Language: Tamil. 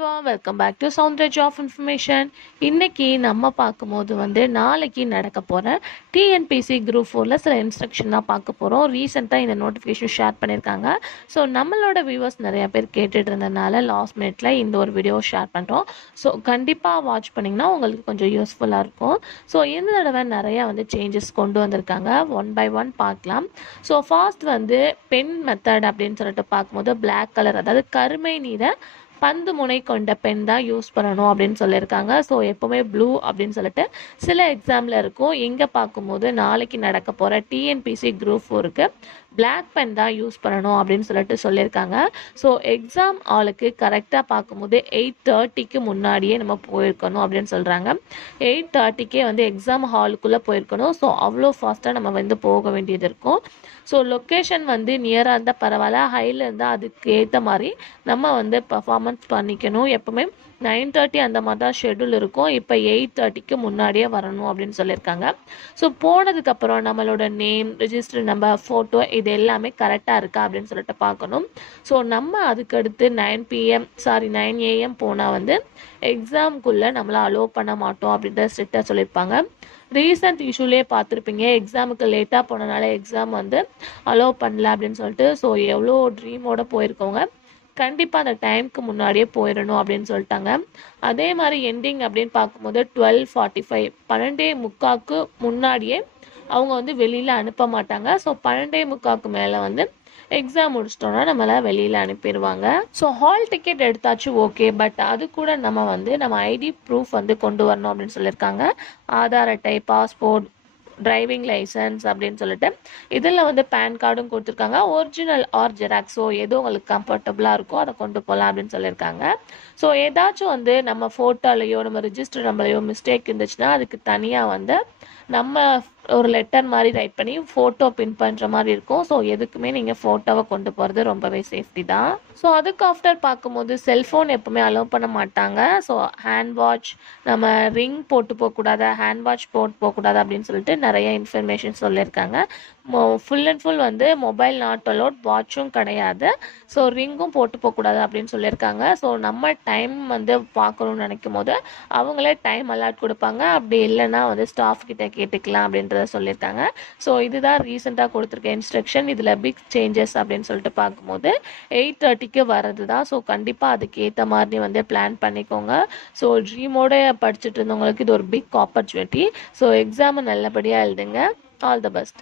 everyone, welcome back to Soundage of Information. இன்னைக்கு நம்ம பார்க்கும்போது நாளைக்கு நடக்க போகிற டிஎன்பிசி குரூப் 4ல் சில இன்ஸ்ட்ரக்ஷன் தான் பார்க்க போகிறோம். ரீசெண்டாக இந்த நோட்டிஃபிகேஷன் ஷேர் பண்ணியிருக்காங்க. ஸோ நம்மளோட வியூவர்ஸ் நிறைய பேர் கேட்டுட்டு இருந்ததுனால லாஸ்ட் மினிட்ல இந்த ஒரு வீடியோ ஷேர் பண்ணுறோம். ஸோ கண்டிப்பாக வாட்ச் பண்ணிங்கன்னா உங்களுக்கு கொஞ்சம் யூஸ்ஃபுல்லாக இருக்கும். ஸோ இந்த தடவை நிறையா சேஞ்சஸ் கொண்டு வந்திருக்காங்க. ஒன் பை ஒன் பார்க்கலாம். ஸோ ஃபாஸ்ட் பென் மெத்தட் அப்படின்னு சொல்லிட்டு பார்க்கும்போது பிளாக் கலர், அதாவது கருமை நீரை பந்து முனை கொண்ட பென் தான் யூஸ் பண்ணணும் அப்படின்னு சொல்லியிருக்காங்க. ஸோ எப்போவுமே ப்ளூ அப்படின்னு சொல்லிட்டு சில எக்ஸாமில் இருக்கும். இங்கே பார்க்கும்போது நாளைக்கு நடக்க போகிற டிஎன்பிசி குரூப் 4க்கு பிளாக் பென் தான் யூஸ் பண்ணணும் அப்படின்னு சொல்லிட்டு சொல்லியிருக்காங்க. ஸோ எக்ஸாம் ஆளுக்கு கரெக்டாக பார்க்கும்போது 8:30க்கு முன்னாடியே நம்ம போயிருக்கணும் அப்படின்னு சொல்கிறாங்க. 8:30க்கே எக்ஸாம் ஹாலுக்குள்ளே போயிருக்கணும். ஸோ அவ்வளோ ஃபாஸ்ட்டாக நம்ம போக வேண்டியது இருக்கும். ஸோ லொக்கேஷன் நியராக இருந்தால் பரவாயில்ல, ஹையில் இருந்தால் அதுக்கு ஏற்ற மாதிரி நம்ம பர்ஃபார்மன்ஸ் பண்ணிக்கணும். எப்போவுமே 9:30 அந்த மாதிரி தான் ஷெட்யூல் இருக்கும். இப்போ 8:30க்கு முன்னாடியே வரணும் அப்படின்னு சொல்லியிருக்காங்க. ஸோ போனதுக்கப்புறம் நம்மளோட நேம், ரிஜிஸ்டர் நம்பர், ஃபோட்டோ இது எல்லாமே கரெக்டாக இருக்கா அப்படின்னு சொல்லிட்டு பார்க்கணும். ஸோ நம்ம அதுக்கடுத்து 9 AM போனால் எக்ஸாமுக்குள்ளே நம்மளை அலோவ் பண்ண மாட்டோம் அப்படின்றத ஸ்ட்ரிக்டாக சொல்லியிருப்பாங்க. ரீசன்ட் இஷ்யூலே பார்த்துருப்பீங்க, எக்ஸாமுக்கு லேட்டாக போனனால எக்ஸாம் அலோவ் பண்ணல அப்படின்னு சொல்லிட்டு. ஸோ எவ்வளோ ட்ரீமோட போயிருக்கவங்க கண்டிப்பாக அந்த டைமுக்கு முன்னாடியே போயிடணும் அப்படின்னு சொல்லிட்டாங்க. அதே மாதிரி எண்டிங் அப்படின்னு பார்க்கும்போது 12:45 12:45க்கு முன்னாடியே அவங்க வெளியில் அனுப்ப மாட்டாங்க. ஸோ 12:45க்கு மேலே எக்ஸாம் முடிச்சிட்டோன்னா நம்மளை வெளியில் அனுப்பிடுவாங்க. ஸோ ஹால் டிக்கெட் எடுத்தாச்சு, ஓகே. பட் அது கூட நம்ம ஐடி ப்ரூஃப் கொண்டு வரணும் அப்படின்னு சொல்லியிருக்காங்க. ஆதார் அட்டை, பாஸ்போர்ட், டிரைவிங் லைசன்ஸ் அப்படின்னு சொல்லிட்டு இதில் பேன் கார்டும் கொடுத்துருக்காங்க. ஒரிஜினல் ஆர் ஜெராக்ஸ், ஸோ எது உங்களுக்கு கம்ஃபர்டபுளாக இருக்கோ அதை கொண்டு போகலாம் அப்படின்னு சொல்லியிருக்காங்க. ஸோ ஏதாச்சும் நம்ம ஃபோட்டோலையோ நம்ம ரிஜிஸ்டர் நம்பர்லையோ மிஸ்டேக் இருந்துச்சுன்னா அதுக்கு தனியாக நம்ம ஒரு லெட்டர் மாதிரி ரைட் பண்ணி ஃபோட்டோ பின் பண்ணுற மாதிரி இருக்கும். ஸோ எதுக்குமே நீங்கள் ஃபோட்டோவை கொண்டு போகிறது ரொம்பவே சேஃப்டி தான். ஸோ அதுக்கு ஆஃப்டர் பார்க்கும்போது செல்ஃபோன் எப்போவுமே அலோவ் பண்ண மாட்டாங்க. ஸோ ஹேண்ட் வாட்ச், நம்ம ரிங் போட்டு போகக்கூடாது, ஹேண்ட் வாட்ச் போட்டு போகக்கூடாது அப்படின்னு சொல்லிட்டு நிறைய இன்ஃபர்மேஷன் சொல்லியிருக்காங்க. Full and full mobile not allowed, வாட்சும் கிடையாது. ஸோ ரிங்கும் போட்டு போகக்கூடாது அப்படின்னு சொல்லியிருக்காங்க. ஸோ நம்ம டைம் பார்க்கணும்னு நினைக்கும் போது அவங்களே டைம் அலாட் கொடுப்பாங்க. அப்படி இல்லைன்னா ஸ்டாஃப் கிட்ட கேட்டுக்கலாம் அப்படின்றத சொல்லியிருக்காங்க. ஸோ இதுதான் ரீசெண்டாக கொடுத்துருக்க இன்ஸ்ட்ரக்ஷன். இதில் பிக் சேஞ்சஸ் அப்படின்னு சொல்லிட்டு பார்க்கும்போது 8:30க்கு வர்றது தான். ஸோ கண்டிப்பாக அதுக்கு ஏற்ற மாதிரி பிளான் பண்ணிக்கோங்க. ஸோ ட்ரீமோட படிச்சுட்டு இருந்தவங்களுக்கு இது ஒரு பிக் ஆப்பர்ச்சுனிட்டி. ஸோ எக்ஸாமை நல்லபடியாக எழுதுங்க. All the best.